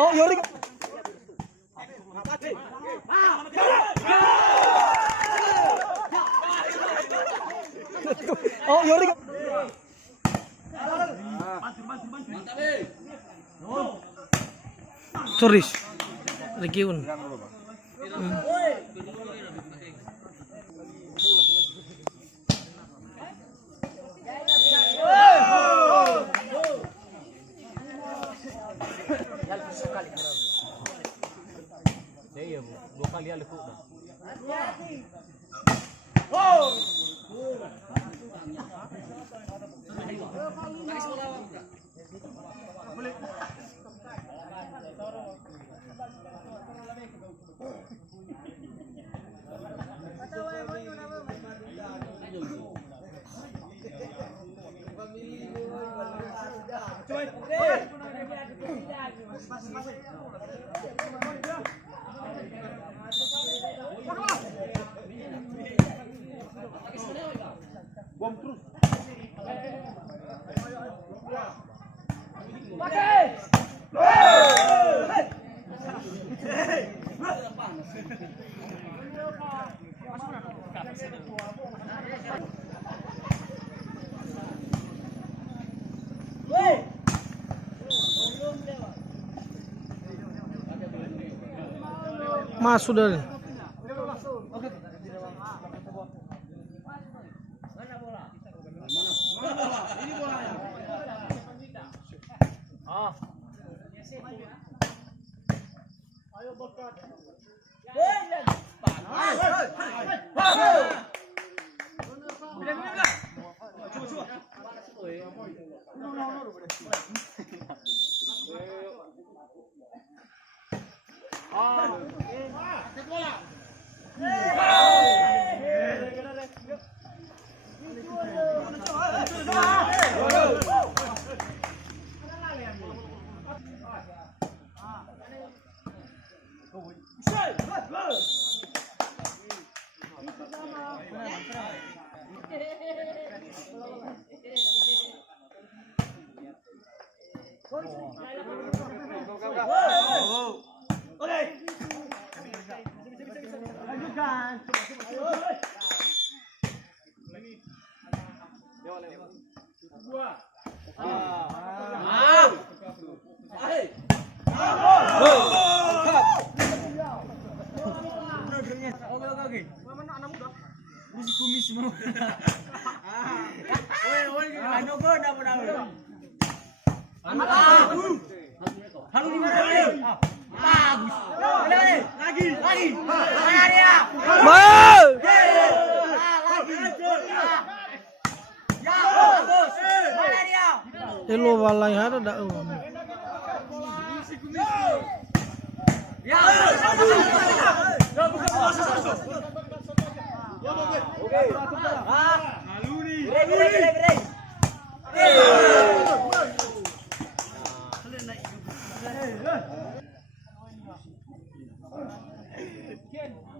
Oh, Yori. Oh, Yori. Soris. Region. Iya, Bu. 2 kali alih kok. Bom terus. Mas sudah nih. Ayo Bakat. Lanjutkan. Halu di mana nih? Bagus. Lagi. Mana dia? Mal. Ya, bagus. Mana dia? Elo walai ada dak. Ya. Oke. Halu nih. Bre.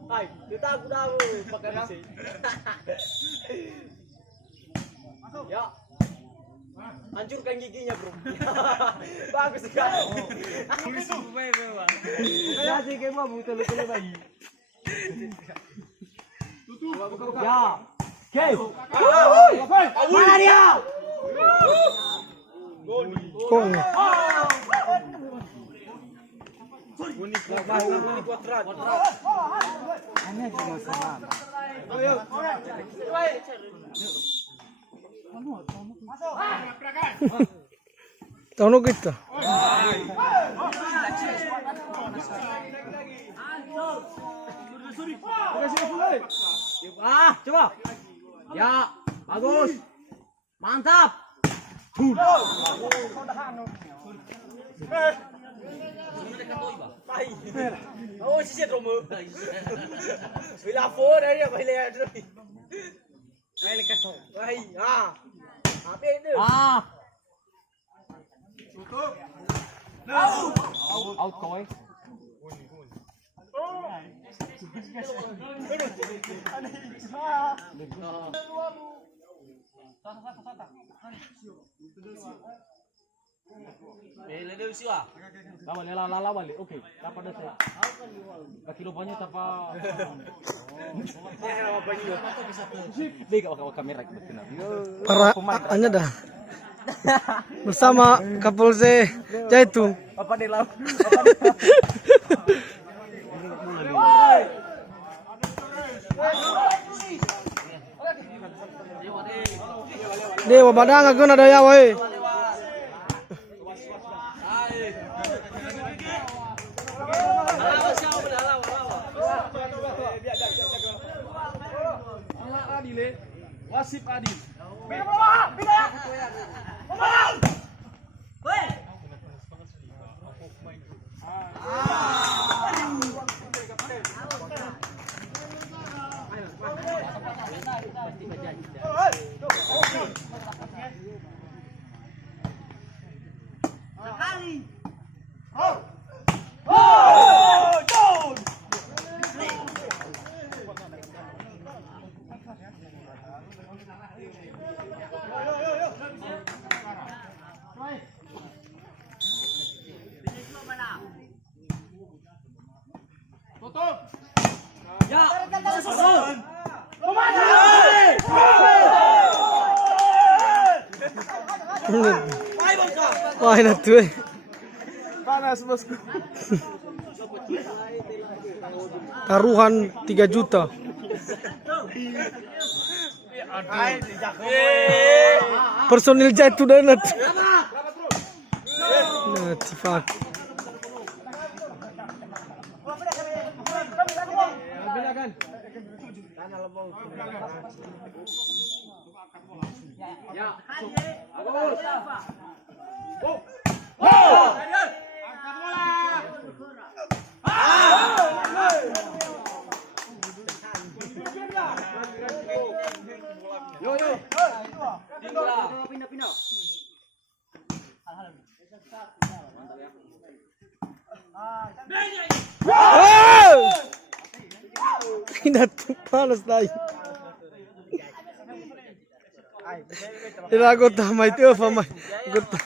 Hai, kita udah pakai nasi. Ya. Hancurkan giginya, Bro. Bagus sekali. Ya, sih kayak mau betul lagi. Ya. Oke. Mana dia? Kok. Kuadrat. Tahu kita. Coba. Ya, bagus. Mantap. Oh, sisi tromo. Bila phone đây phải lẹ rồi. Đây là cái đây à. Bên nữa. Out coi. Leleu siwa. Lawan balik. Okey. Dapat dah saya. Kaki lubangnya tapa. Bega kamera kita. Para hanya dah. Bersama Kapolsek Jaitu. Apa dia lawan? Dewa badang agak ada ya woi. Wasip Adi. Ya. Wah, enak tuh. Panas bosku. Taruhan 3 juta. Personil Jaitu dan net. Nah, cifak. Ya. Pindah. Tidak panas lagi. Tidak agota mai tu apa mai? Agota.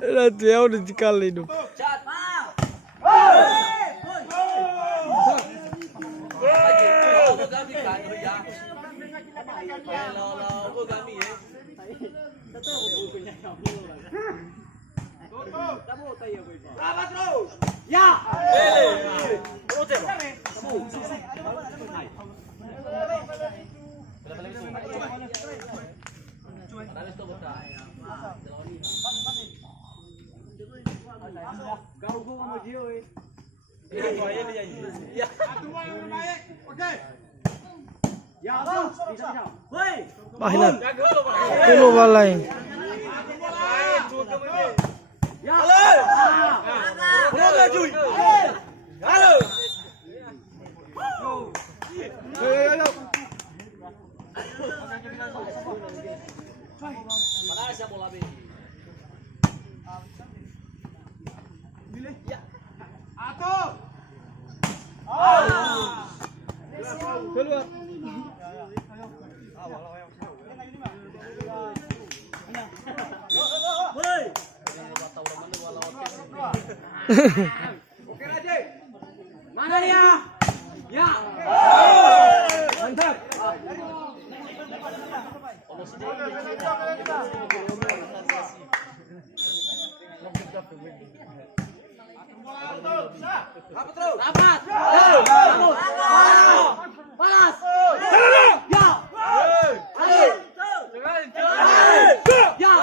Tidak dia udah dikali itu. Ya. Bahinat. Kilo balai. Halo. Mana siapa bola be? Keluar. Oke aja. Mana dia? Ya. Mantap. Rapat terus. Rapat. Balas. Ya. Ya. Ya.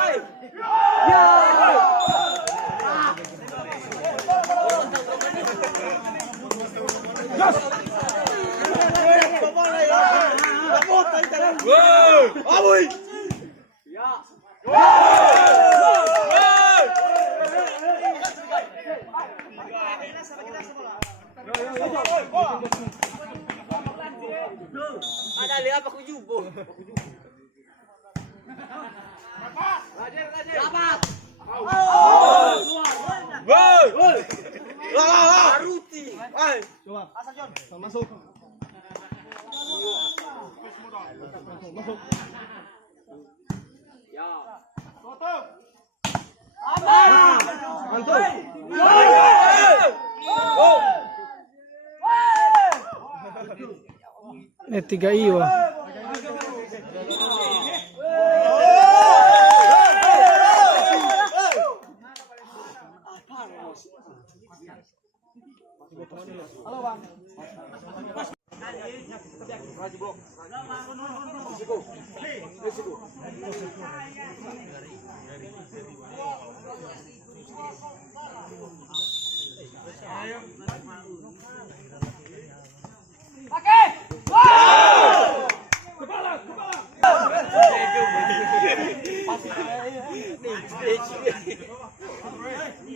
Ada lihat apa kujubo. Rapat. Ruti. Hai. Coba. Masuk. Ya. Mantul. Tiga iwa.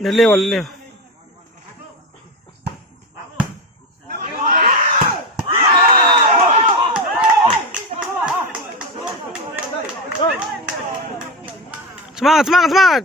Lewat lewat. Semangat, semangat, semangat.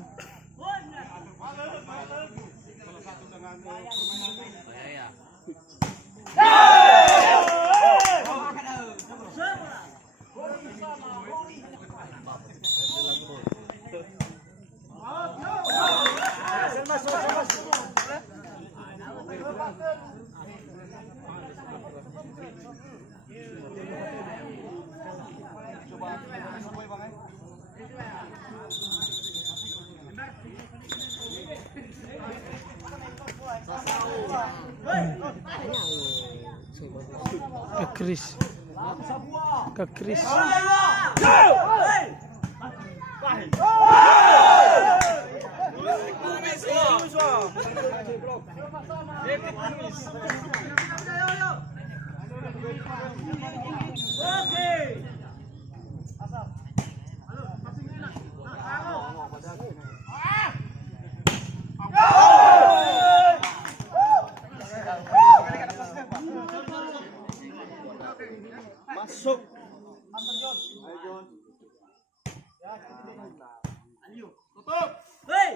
Kekris. Kekris. Masuk. Tutup. Hei.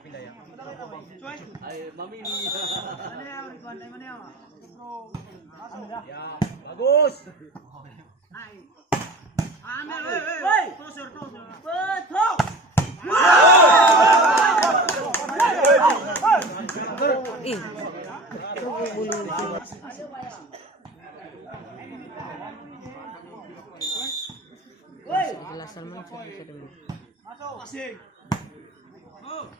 Pindah ya. Ayo, mami ini. Ya, bagus. alasan mana saya dulu. Asing. Coba.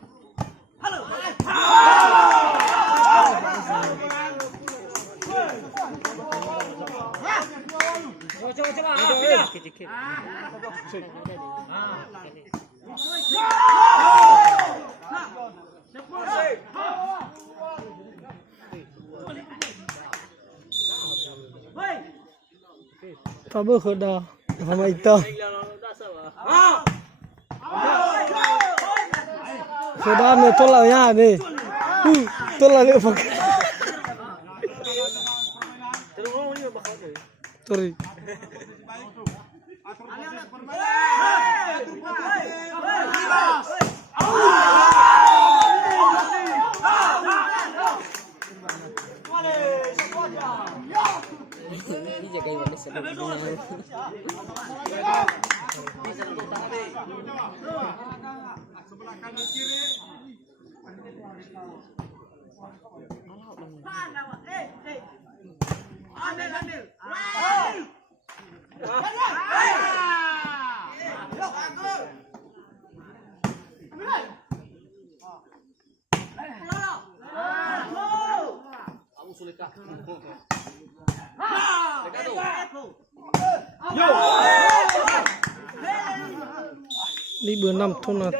Dikit-dikit. Tabu khuda sama itu. Khuda me tolak ya ni. Tolak ni pakai. Sorry. Ini jaga iwan sebelumnya. Sebelah kanan kiri. Ambil. Aku sulit kak. Di benam tunat.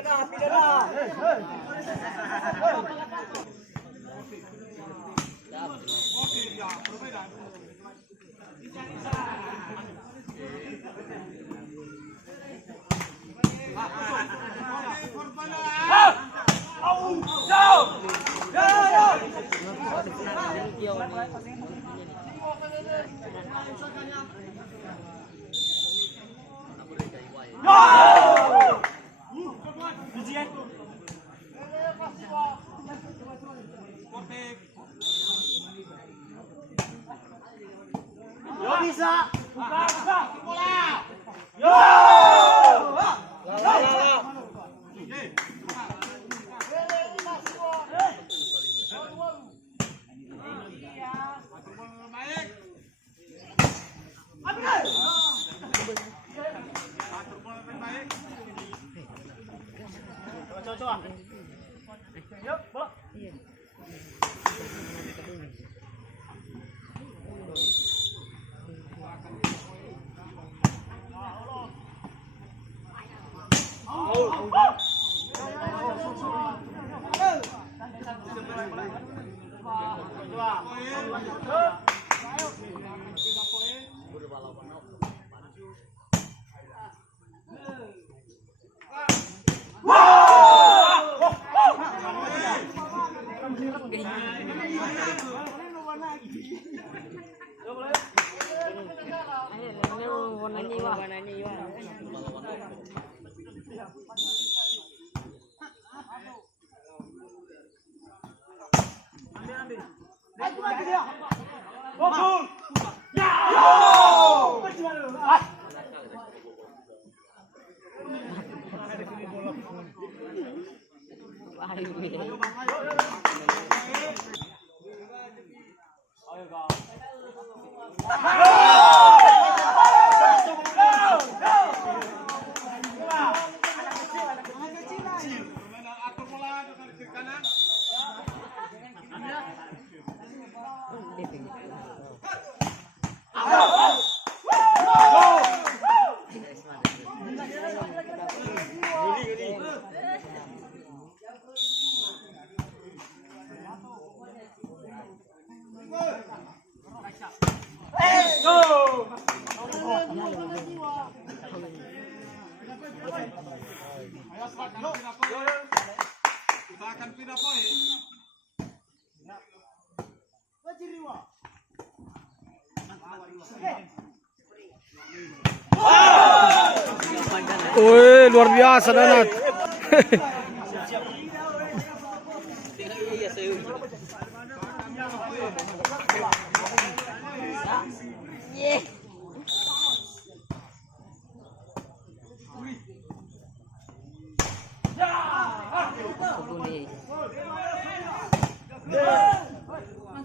Woi, luar biasa Danat.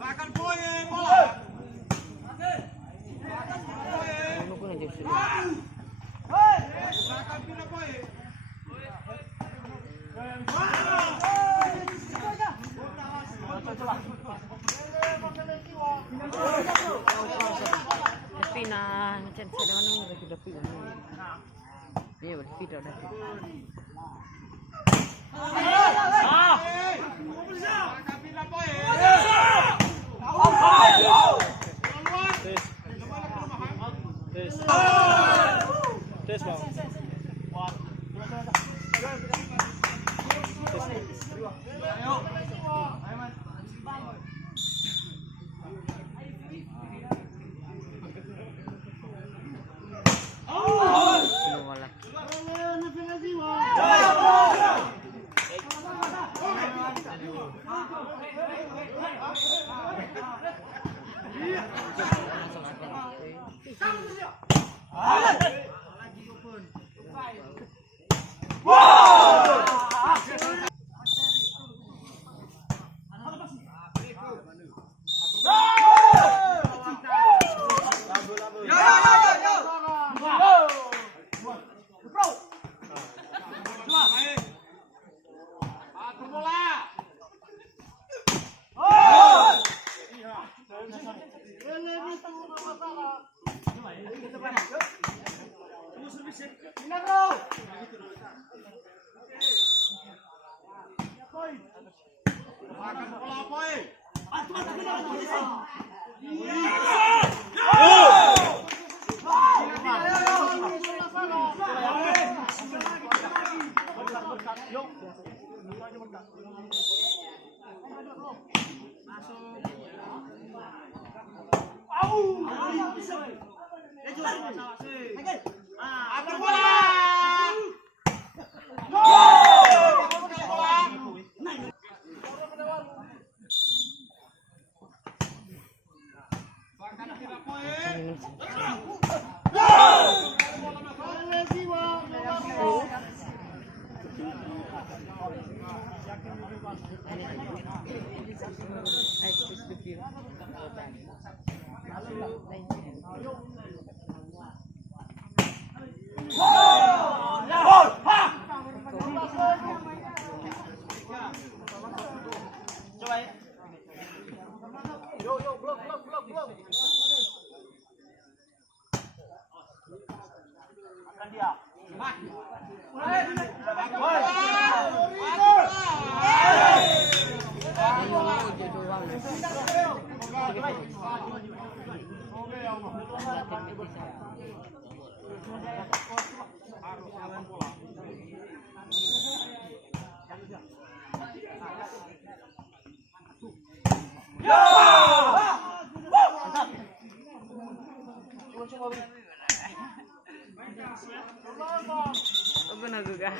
Akan poin bola. Belakang pira poin. Tapi nah macam saya dah mana lagi dah pilih. Ni berfit dah. Belakang pira poin. Tes bang. Wala. Apa nak juga?